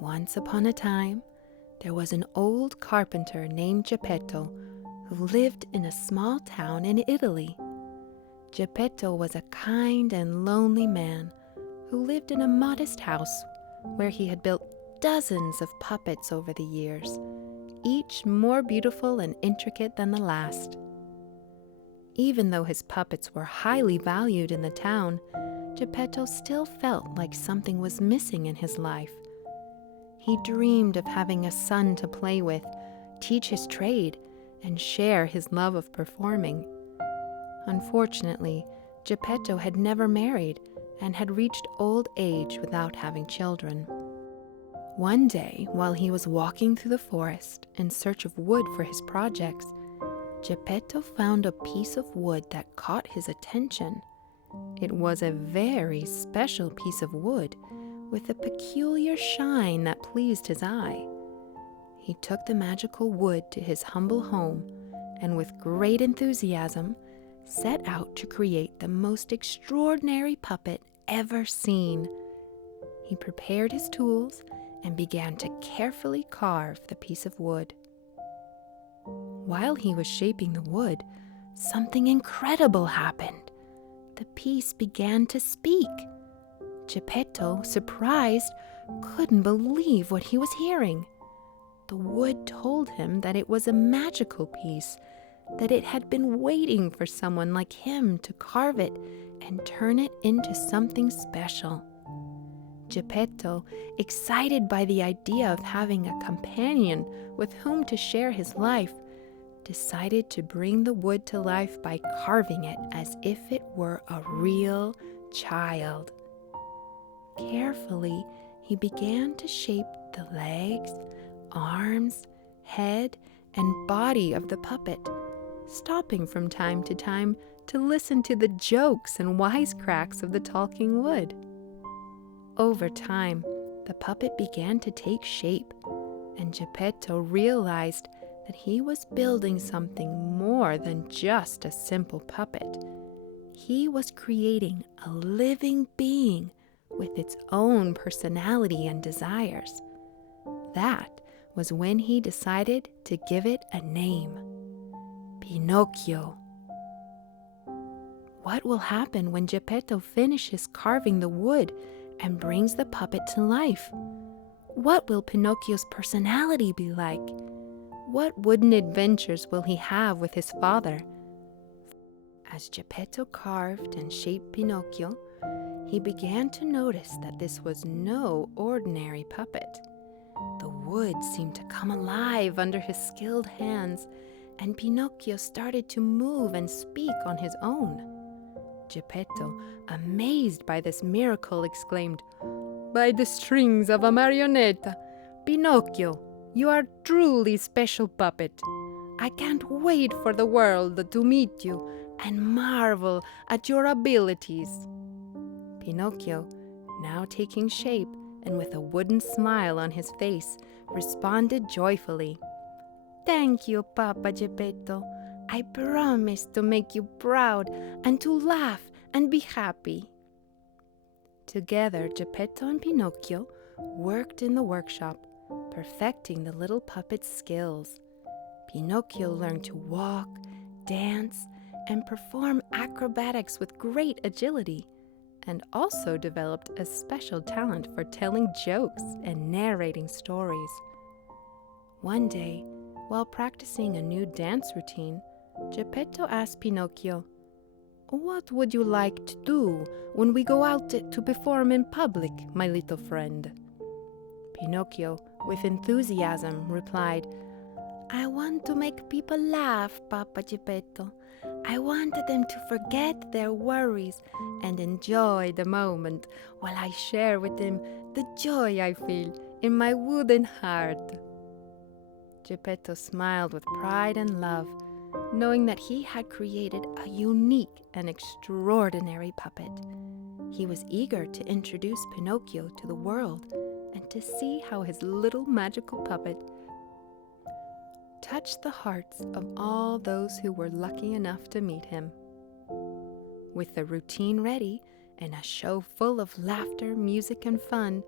Once upon a time, there was an old carpenter named Geppetto who lived in a small town in Italy. Geppetto was a kind and lonely man who lived in a modest house where he had built dozens of puppets over the years, each more beautiful and intricate than the last. Even though his puppets were highly valued in the town, Geppetto still felt like something was missing in his life. He dreamed of having a son to play with, teach his trade, and share his love of performing. Unfortunately, Geppetto had never married and had reached old age without having children. One day, while he was walking through the forest in search of wood for his projects, Geppetto found a piece of wood that caught his attention. It was a very special piece of wood with a peculiar shine that pleased his eye. He took the magical wood to his humble home and with great enthusiasm set out to create the most extraordinary puppet ever seen. He prepared his tools and began to carefully carve the piece of wood. While he was shaping the wood, something incredible happened. The piece began to speak. Geppetto, surprised, couldn't believe what he was hearing. The wood told him that it was a magical piece, that it had been waiting for someone like him to carve it and turn it into something special. Geppetto, excited by the idea of having a companion with whom to share his life, decided to bring the wood to life by carving it as if it were a real child. Carefully, he began to shape the legs, arms, head, and body of the puppet, stopping from time to time to listen to the jokes and wisecracks of the talking wood. Over time, the puppet began to take shape, and Geppetto realized that he was building something more than just a simple puppet. He was creating a living being with its own personality and desires. That was when he decided to give it a name: Pinocchio. What will happen when Geppetto finishes carving the wood and brings the puppet to life? What will Pinocchio's personality be like? What wooden adventures will he have with his father? As Geppetto carved and shaped Pinocchio, he began to notice that this was no ordinary puppet. The wood seemed to come alive under his skilled hands, and Pinocchio started to move and speak on his own. Geppetto, amazed by this miracle, exclaimed, "By the strings of a marionette, Pinocchio, you are truly special puppet. I can't wait for the world to meet you and marvel at your abilities." Pinocchio, now taking shape and with a wooden smile on his face, responded joyfully, "Thank you, Papa Geppetto. I promise to make you proud and to laugh and be happy." Together, Geppetto and Pinocchio worked in the workshop, perfecting the little puppet's skills. Pinocchio learned to walk, dance, and perform acrobatics with great agility, and also developed a special talent for telling jokes and narrating stories. One day, while practicing a new dance routine, Geppetto asked Pinocchio, "What would you like to do when we go out to perform in public, my little friend?" Pinocchio, with enthusiasm, replied, "I want to make people laugh, Papa Geppetto. I want them to forget their worries and enjoy the moment while I share with them the joy I feel in my wooden heart." Geppetto smiled with pride and love, knowing that he had created a unique and extraordinary puppet. He was eager to introduce Pinocchio to the world and to see how his little magical puppet touched the hearts of all those who were lucky enough to meet him. With the routine ready and a show full of laughter, music, and fun,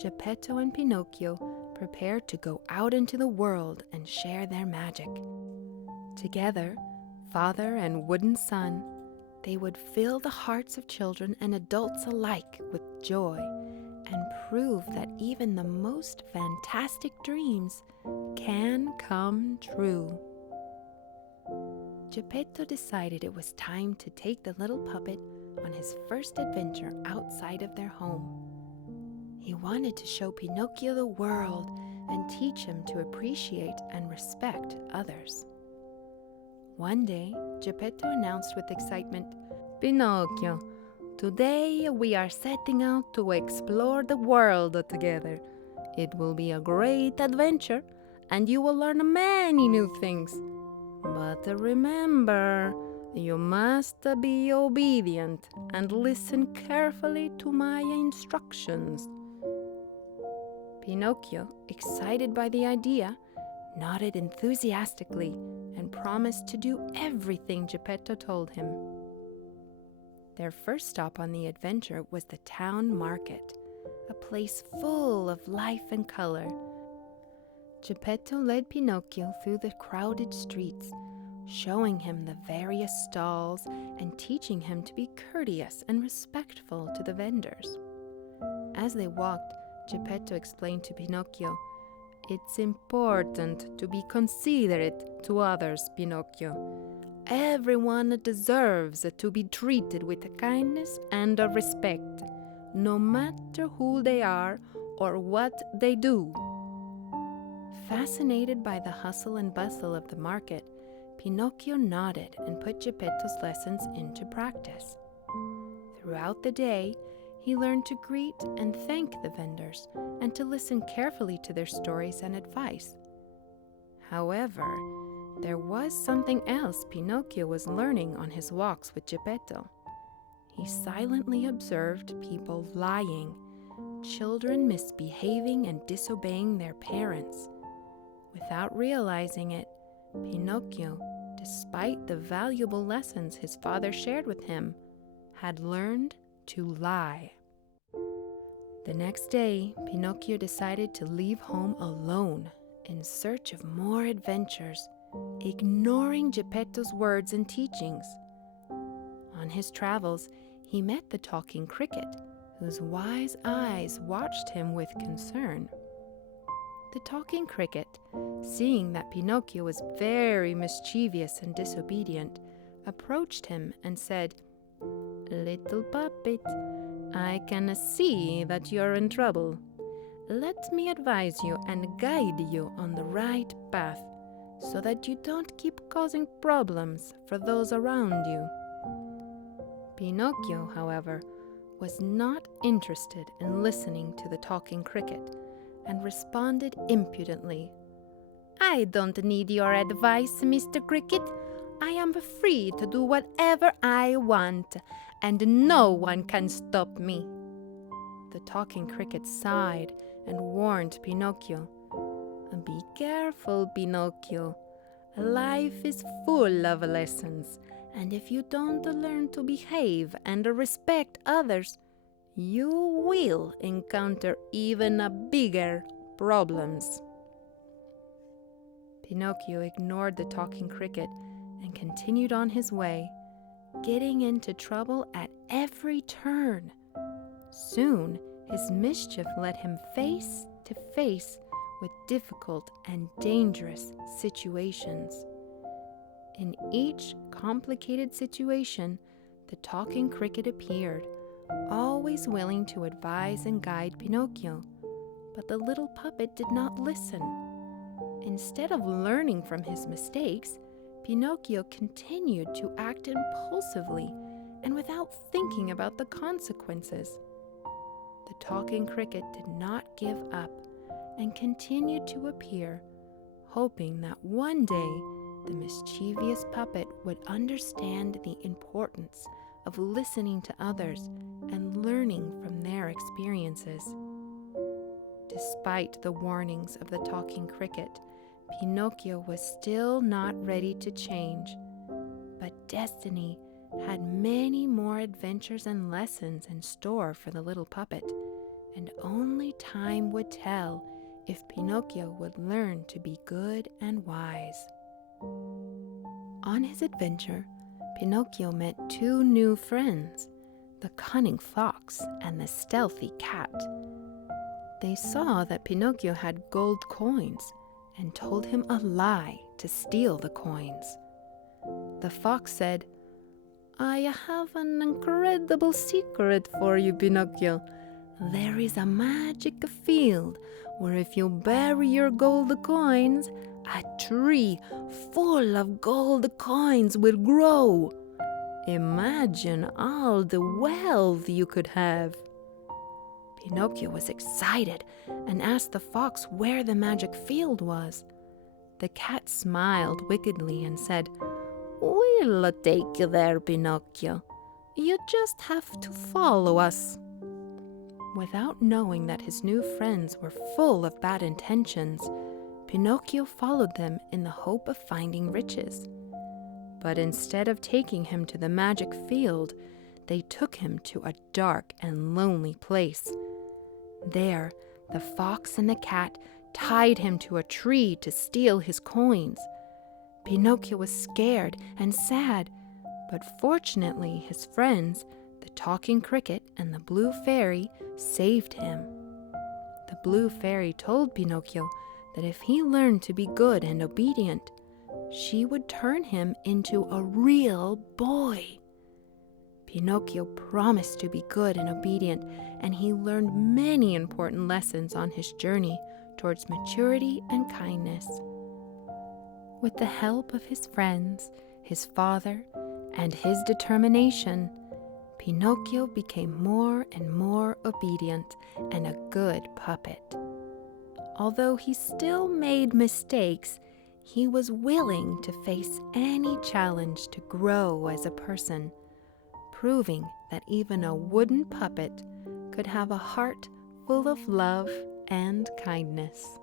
Geppetto and Pinocchio prepared to go out into the world and share their magic. Together, father and wooden son, they would fill the hearts of children and adults alike with joy and prove that even the most fantastic dreams can come true. Geppetto decided it was time to take the little puppet on his first adventure outside of their home. He wanted to show Pinocchio the world and teach him to appreciate and respect others. One day, Geppetto announced with excitement, "Pinocchio, today we are setting out to explore the world together. It will be a great adventure, and you will learn many new things. But remember, you must be obedient and listen carefully to my instructions." Pinocchio, excited by the idea, nodded enthusiastically and promised to do everything Geppetto told him. Their first stop on the adventure was the town market, a place full of life and color. Geppetto led Pinocchio through the crowded streets, showing him the various stalls and teaching him to be courteous and respectful to the vendors. As they walked, Geppetto explained to Pinocchio, "It's important to be considerate to others, Pinocchio. Everyone deserves to be treated with kindness and respect, no matter who they are or what they do." Fascinated by the hustle and bustle of the market, Pinocchio nodded and put Geppetto's lessons into practice. Throughout the day, he learned to greet and thank the vendors and to listen carefully to their stories and advice. However, there was something else Pinocchio was learning on his walks with Geppetto. He silently observed people lying, children misbehaving and disobeying their parents. Without realizing it, Pinocchio, despite the valuable lessons his father shared with him, had learned to lie. The next day, Pinocchio decided to leave home alone in search of more adventures, ignoring Geppetto's words and teachings. On his travels, he met the talking cricket, whose wise eyes watched him with concern. The talking cricket, seeing that Pinocchio was very mischievous and disobedient, approached him and said, "Little puppet, I can see that you're in trouble. Let me advise you and guide you on the right path so that you don't keep causing problems for those around you." Pinocchio, however, was not interested in listening to the talking cricket and responded impudently, "I don't need your advice, Mr. Cricket. I am free to do whatever I want, and no one can stop me." The talking cricket sighed and warned Pinocchio, "Be careful, Pinocchio. Life is full of lessons, and if you don't learn to behave and respect others, you will encounter even bigger problems." Pinocchio ignored the talking cricket and continued on his way, getting into trouble at every turn. Soon, his mischief led him face to face with difficult and dangerous situations. In each complicated situation, the talking cricket appeared, always willing to advise and guide Pinocchio, but the little puppet did not listen. Instead of learning from his mistakes, Pinocchio continued to act impulsively and without thinking about the consequences. The talking cricket did not give up and continued to appear, hoping that one day the mischievous puppet would understand the importance of listening to others and learning from their experiences. Despite the warnings of the talking cricket, Pinocchio was still not ready to change, but destiny had many more adventures and lessons in store for the little puppet, and only time would tell if Pinocchio would learn to be good and wise. On his adventure, Pinocchio met two new friends, the cunning fox and the stealthy cat. They saw that Pinocchio had gold coins and told him a lie to steal the coins. The fox said, "I have an incredible secret for you, Pinocchio. There is a magic field where if you bury your gold coins, a tree full of gold coins will grow. Imagine all the wealth you could have." Pinocchio was excited and asked the fox where the magic field was. The cat smiled wickedly and said, "We'll take you there, Pinocchio. You just have to follow us." Without knowing that his new friends were full of bad intentions, Pinocchio followed them in the hope of finding riches. But instead of taking him to the magic field, they took him to a dark and lonely place. There, the fox and the cat tied him to a tree to steal his coins. Pinocchio was scared and sad, but fortunately his friends, the talking cricket and the blue fairy, saved him. The blue fairy told Pinocchio that if he learned to be good and obedient, she would turn him into a real boy. Pinocchio promised to be good and obedient, and he learned many important lessons on his journey towards maturity and kindness. With the help of his friends, his father, and his determination, Pinocchio became more and more obedient and a good puppet. Although he still made mistakes, he was willing to face any challenge to grow as a person, proving that even a wooden puppet could have a heart full of love and kindness.